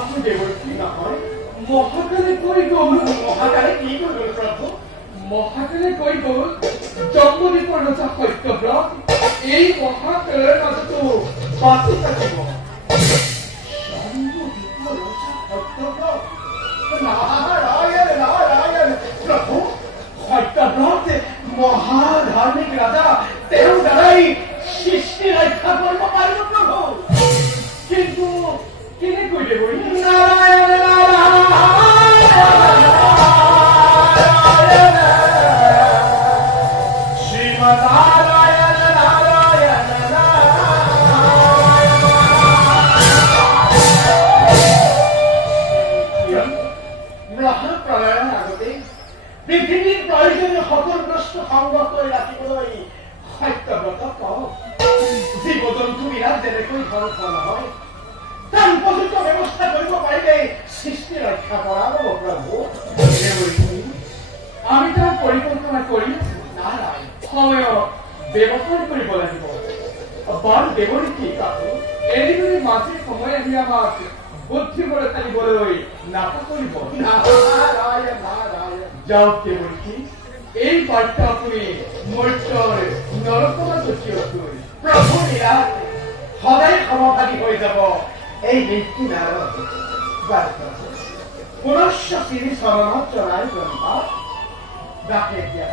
নহয় দেৱৰ কি নহয় মহাকালে কৈ গ'ল মহাকালে কি কৈ গ'ল প্ৰভু মহাকালে কৈ গ'ল জন্মদীপৰ ৰজা সত্যব্ৰত এই মহাকালৰ মাজতো বাচি থাকিব জন্মদীপৰ ৰজা সত্যব্ৰত নাৰায়ণ নাৰায়ণ প্ৰভু সত্যব্ৰত মহাধাৰ্মিক ৰাজা তেওঁৰ দ্বাৰাই সৃষ্টি ৰক্ষা কৰিব পাৰিব প্ৰভু কিন্তু কেনেকৈ দেৱৰী নাৰায়ণ পৃথিৱীৰ প্ৰয়োজনীয় সকলো বস্তু সংগ্ৰহ কৰি ৰাখিবলৈ সত্যব্ৰতক কওক জীৱ জন্তু বিলাক যেনেকৈ ধ্বংস নহয় তাৰ উপযুক্ত ব্যৱস্থা কৰিব পাৰিলে সৃষ্টি ৰক্ষা কৰা হ'ব প্ৰভু আমি তাৰ পৰিকল্পনা কৰি আছো নাৰায়ণ সময়ত ব্যৱহাৰ কৰিব লাগিব বাৰু দেৱৰী কি কাকো এনেদৰে মাজে সময় আহি আমাক বুদ্ধিবলে টানিবলৈ নাটক কৰিব নাৰায়ণ নাৰায়ণ যাওক দেৱৰী এই বাৰ্তা আপুনি মৰ্ত্যৰ নৰকমা জটিয়কৈ প্ৰভু লীলা সদায় সমভাগী হৈ যাব এই মৃত্যু নাৰদ পুনশ্চ শ্ৰী চৰণত চৰাই জন্মা ডাকে দিয়া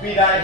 বিদায়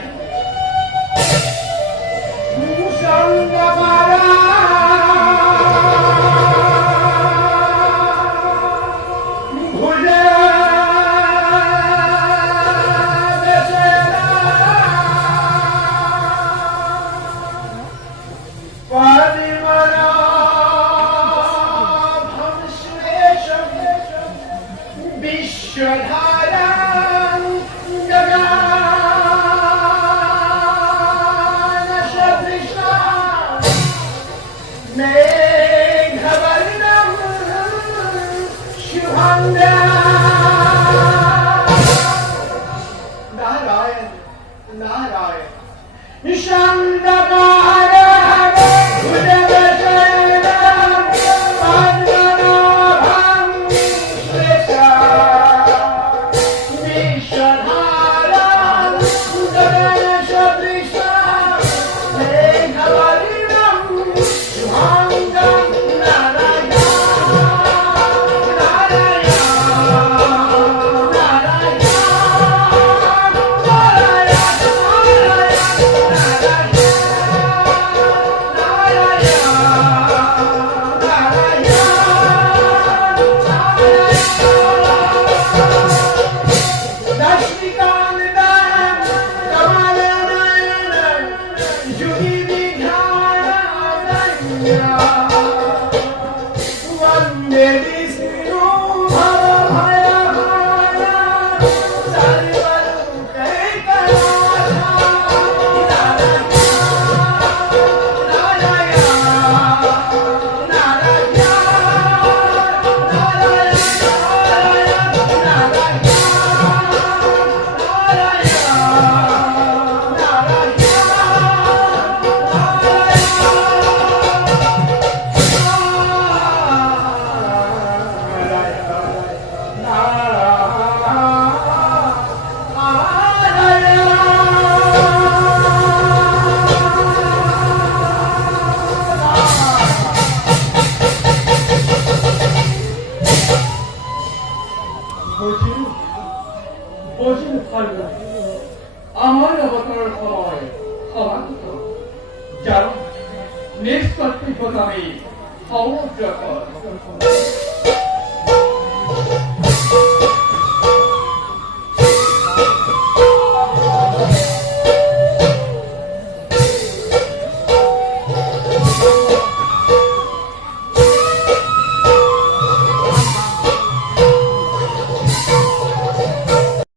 আমার অবতারের সময় সমাপ্ত যাও নিষ্কর্তব্য আমি সমগ্র